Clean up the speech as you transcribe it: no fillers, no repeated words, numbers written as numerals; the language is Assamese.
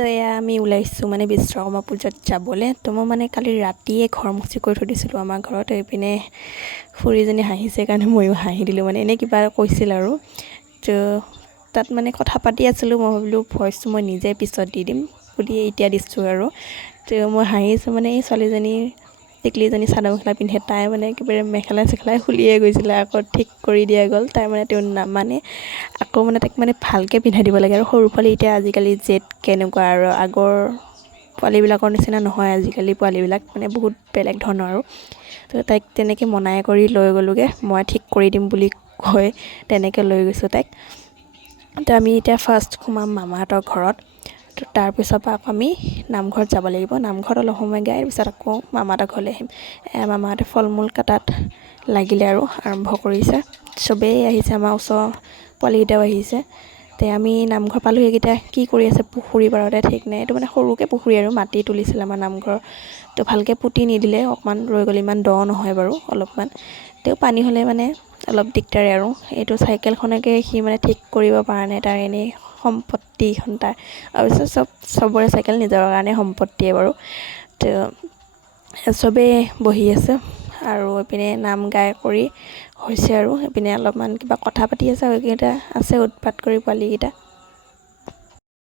তো এয়া আমি ওলাইছোঁ মানে বিশ্বকৰ্মা পূজাত যাবলৈ। তো মই মানে কালি ৰাতিয়ে ঘৰ মুচি কৰি থৈ দিছিলোঁ আমাৰ ঘৰত। এইপিনে খুৰীজনী হাঁহিছে কাৰণে ময়ো হাঁহি দিলোঁ, মানে এনেই কিবা কৈছিল আৰু। তো তাত মানে কথা পাতি আছিলোঁ, মই ভাবিলোঁ ভইচটো মই নিজে পিছত দি দিম বুলি এতিয়া দিছোঁ আৰু। তো মই হাঁহিছোঁ মানে এই ছোৱালীজনী টিকলিজনী চাদৰ মেখেলা পিন্ধে, তাই মানে একেবাৰে মেখেলা চেখেলাই খুলিয়ে গৈছিলে, আকৌ ঠিক কৰি দিয়া গ'ল। তাই মানে তেওঁ নামানে, আকৌ মানে তাইক মানে ভালকৈ পিন্ধাই দিব লাগে আৰু। সৰু পোৱালি এতিয়া আজিকালি জেদ কেনেকুৱা আৰু, আগৰ পোৱালিবিলাকৰ নিচিনা নহয় আজিকালি পোৱালিবিলাক, মানে বহুত বেলেগ ধৰণৰ আৰু। তো তাইক তেনেকৈ মনাই কৰি লৈ গ'লোঁগৈ, মই ঠিক কৰি দিম বুলি কৈ তেনেকৈ লৈ গৈছোঁ তাইক। তো আমি এতিয়া ফাৰ্ষ্ট সোমাম মামাহঁতৰ ঘৰত। তো তাৰপিছৰ পৰা আকৌ আমি নামঘৰত যাব লাগিব। নামঘৰত অলপ সময় গাই পিছত আকৌ মামাহঁতৰ ঘৰলৈ আহিম। মামাহঁতে ফল মূল কটাত লাগিলে আৰু আৰম্ভ কৰিছে। চবেই আহিছে, আমাৰ ওচৰৰ পোৱালিকেইটাও আহিছে। তে আমি নামঘৰ পালোঁ। সেইকেইটা কি কৰি আছে পুখুৰী পাৰতে ঠিক নাই, এইটো মানে সৰুকৈ পুখুৰী আৰু, মাটি তুলিছিলে আমাৰ নামঘৰ। তো ভালকৈ পুতি নিদিলে, অকণমান ৰৈ গ'ল, ইমান দ নহয় বাৰু, অলপমান। তেও পানী হ'লে মানে অলপ দিগদাৰে আৰু। এইটো চাইকেলখনকে সি মানে ঠিক কৰিব পৰা নাই, তাৰ এনেই সম্পত্তিখন তাৰ। অৱশ্যে চবৰে চাইকেল নিজৰ কাৰণে সম্পত্তিয়ে বাৰু। তো চবেই বহি আছে আৰু এইপিনে নাম গাই কৰি হৈছে আৰু। এইপিনে অলপমান কিবা কথা পাতি আছে আৰু, এইকেইটা আছে উৎপাত কৰি পোৱালিকেইটা।